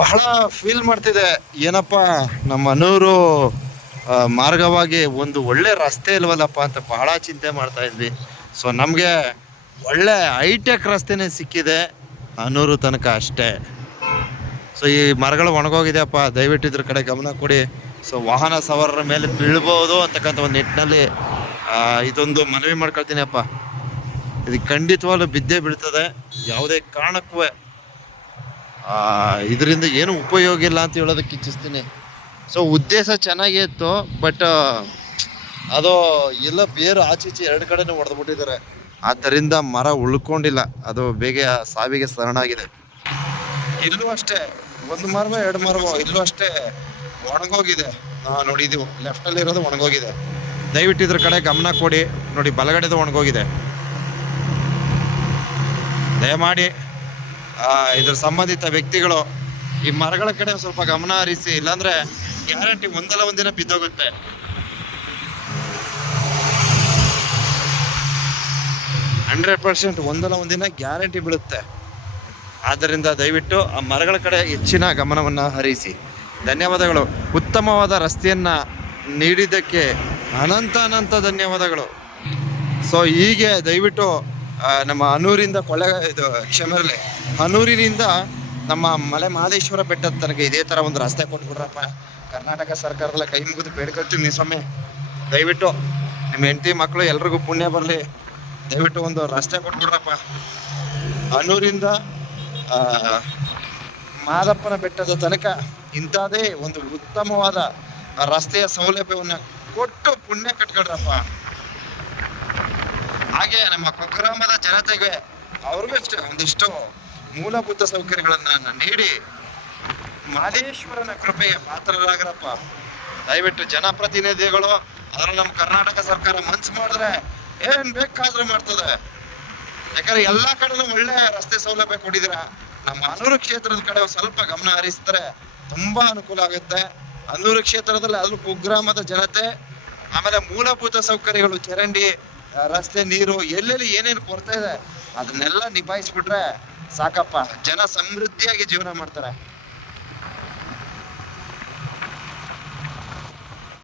ಬಹಳ ಫೀಲ್ ಮಾಡ್ತಿದೆ. ಏನಪ್ಪ, ನಮ್ಮ ಅನೂರು ಮಾರ್ಗವಾಗಿ ಒಂದು ಒಳ್ಳೆ ರಸ್ತೆ ಇಲ್ವಲ್ಲಪ್ಪ ಅಂತ ಬಹಳ ಚಿಂತೆ ಮಾಡ್ತಾ ಇದ್ವಿ. ಸೊ ನಮಗೆ ಒಳ್ಳೆ ಹೈಟೆಕ್ ರಸ್ತೆನೇ ಸಿಕ್ಕಿದೆ ಅನೂರು ತನಕ ಅಷ್ಟೇ. ಸೊ ಈ ಮರಗಳು ಒಣಗೋಗಿದೆಯಪ್ಪ, ದಯವಿಟ್ಟು ಇದ್ರ ಕಡೆ ಗಮನ ಕೊಡಿ. ಸೊ ವಾಹನ ಸವಾರರ ಮೇಲೆ ಬೀಳ್ಬೋದು ಅಂತಕ್ಕಂಥ ಒಂದು ನಿಟ್ಟಿನಲ್ಲಿ ಇದೊಂದು ಮನವಿ ಮಾಡ್ಕೊಳ್ತೀನಿ ಅಪ್ಪ ಇದು ಖಂಡಿತವಾಗ್ಲೂ ಬಿದ್ದೇ ಬೀಳ್ತದೆ. ಯಾವುದೇ ಕಾರಣಕ್ಕೂ ಇದರಿಂದ ಏನು ಉಪಯೋಗ ಇಲ್ಲ ಅಂತ ಹೇಳೋದಕ್ಕೆ ಇಚ್ಛಿಸ್ತೀನಿ. ಸೊ ಉದ್ದೇಶ ಚೆನ್ನಾಗೇ ಇತ್ತು ಬಟ್ ಅದು ಎಲ್ಲ ಬೇರು ಆಚೆ ಈಚೆ ಎರಡು ಕಡೆನೂ ಹೊಡೆದ್ಬಿಟ್ಟಿದ್ದಾರೆ ಆದ್ದರಿಂದ ಮರ ಉಳ್ಕೊಂಡಿಲ್ಲ, ಅದು ಬೇಗ ಸಾವಿಗೆ ಸರಣಾಗಿದೆ. ಇಲ್ಲೂ ಅಷ್ಟೇ, ಒಂದು ಮರವೋ ಎರಡು ಮರವೋ ಇಲ್ಲೂ ಅಷ್ಟೇ ಒಣಗೋಗಿದೆ. ನಾವು ನೋಡಿ, ಇದು ಲೆಫ್ಟಲ್ಲಿ ಇರೋದು ಒಣಗೋಗಿದೆ. ದಯವಿಟ್ಟು ಇದ್ರ ಕಡೆ ಗಮನ ಕೊಡಿ, ನೋಡಿ, ಬಲಗಡೆದು ಒಣಗೋಗಿದೆ. ದಯಮಾಡಿ. ಇದ್ರ ಸಂಬಂಧಿತ ವ್ಯಕ್ತಿಗಳು ಈ ಮರಗಳ ಕಡೆ ಸ್ವಲ್ಪ ಗಮನ ಹರಿಸಿ, ಇಲ್ಲಾಂದ್ರೆ ಗ್ಯಾರಂಟಿ ಒಂದಲ್ಲ ಒಂದಿನ ಬಿದ್ದೋಗುತ್ತೆ. ಹಂಡ್ರೆಡ್ ಪರ್ಸೆಂಟ್ ಒಂದಲ್ಲ ಒಂದಿನ ಗ್ಯಾರಂಟಿ ಬೀಳುತ್ತೆ. ಆದ್ದರಿಂದ ದಯವಿಟ್ಟು ಆ ಮರಗಳ ಕಡೆ ಹೆಚ್ಚಿನ ಗಮನವನ್ನು ಹರಿಸಿ. ಧನ್ಯವಾದಗಳು. ಉತ್ತಮವಾದ ರಸ್ತೆಯನ್ನು ನೀಡಿದ್ದಕ್ಕೆ ಅನಂತ ಅನಂತ ಧನ್ಯವಾದಗಳು. ಸೊ ಹೀಗೆ ದಯವಿಟ್ಟು ನಮ್ಮ ಹನೂರಿಂದ ಕೊಳೆ, ಇದು ಕ್ಷಮರಲೆ ಅನೂರಿನಿಂದ ನಮ್ಮ ಮಲೆ ಮಹದೇಶ್ವರ ಬೆಟ್ಟದ ತನಕ ಇದೇ ಥರ ಒಂದು ರಸ್ತೆ ಕೊಟ್ಬಿಡ್ರಪ್ಪ. ಕರ್ನಾಟಕ ಸರ್ಕಾರದಲ್ಲ ಕೈ ಮುಗಿದು ಬೇಡ್ಕೊಳ್ತೀವಿ ಸ್ವಾಮಿ. ದಯವಿಟ್ಟು ನಿಮ್ಮ ಹೆಂಡತಿ ಮಕ್ಕಳು ಎಲ್ರಿಗೂ ಪುಣ್ಯ ಬರಲಿ. ದಯವಿಟ್ಟು ಒಂದು ರಸ್ತೆ ಕೊಟ್ಬಿಡ್ರಪ್ಪ. ಹನೂರಿಂದ ಮಾದಪ್ಪನ ಬೆಟ್ಟದ ತನಕ ಇಂಥದೇ ಒಂದು ಉತ್ತಮವಾದ ರಸ್ತೆಯ ಸೌಲಭ್ಯವನ್ನು ಕೊಟ್ಟು ಪುಣ್ಯ ಕಟ್ಕೊಳ್ರಪ್ಪ. ಹಾಗೆ ನಮ್ಮ ಕುಗ್ರಾಮದ ಜನತೆಗೆ ಅವ್ರಿಗೂ ಒಂದಿಷ್ಟು ಮೂಲಭೂತ ಸೌಕರ್ಯಗಳನ್ನ ನೀಡಿ ಮಾದೇಶ್ವರನ ಕೃಪೆಗೆ ಪಾತ್ರರಾಗ್ರಪ್ಪ. ದಯವಿಟ್ಟು ಜನಪ್ರತಿನಿಧಿಗಳು ಅದ್ರಲ್ಲಿ ನಮ್ಮ ಕರ್ನಾಟಕ ಸರ್ಕಾರ ಮನ್ಸು ಮಾಡಿದ್ರೆ ಏನ್ ಬೇಕಾದ್ರೂ ಮಾಡ್ತದೆ. ಯಾಕಂದ್ರೆ ಎಲ್ಲಾ ಕಡೆನೂ ಒಳ್ಳೆ ರಸ್ತೆ ಸೌಲಭ್ಯ ಕೊಟ್ಟಿದ್ದೀರ. ನಮ್ಮ ಅನೂರು ಕ್ಷೇತ್ರದ ಕಡೆ ಸ್ವಲ್ಪ ಗಮನ ಹರಿಸಿದ್ರೆ ತುಂಬಾ ಅನುಕೂಲ ಆಗುತ್ತೆ. ಅನೂರು ಕ್ಷೇತ್ರದಲ್ಲಿ ಅದ್ರ ಕುಗ್ರಾಮದ ಜನತೆ, ಆಮೇಲೆ ಮೂಲಭೂತ ಸೌಕರ್ಯಗಳು ಚರಂಡಿ ರಸ್ತೆ ನೀರು ಎಲ್ಲೆಲ್ಲಿ ಏನೇನು ಕೊರತೆ ಇದೆ ಅದನ್ನೆಲ್ಲ ನಿಭಾಯಿಸ್ಬಿಟ್ರೆ ಸಾಕಪ್ಪ. ಜನ ಸಮೃದ್ಧಿಯಾಗಿ ಜೀವನ ಮಾಡ್ತಾರೆ.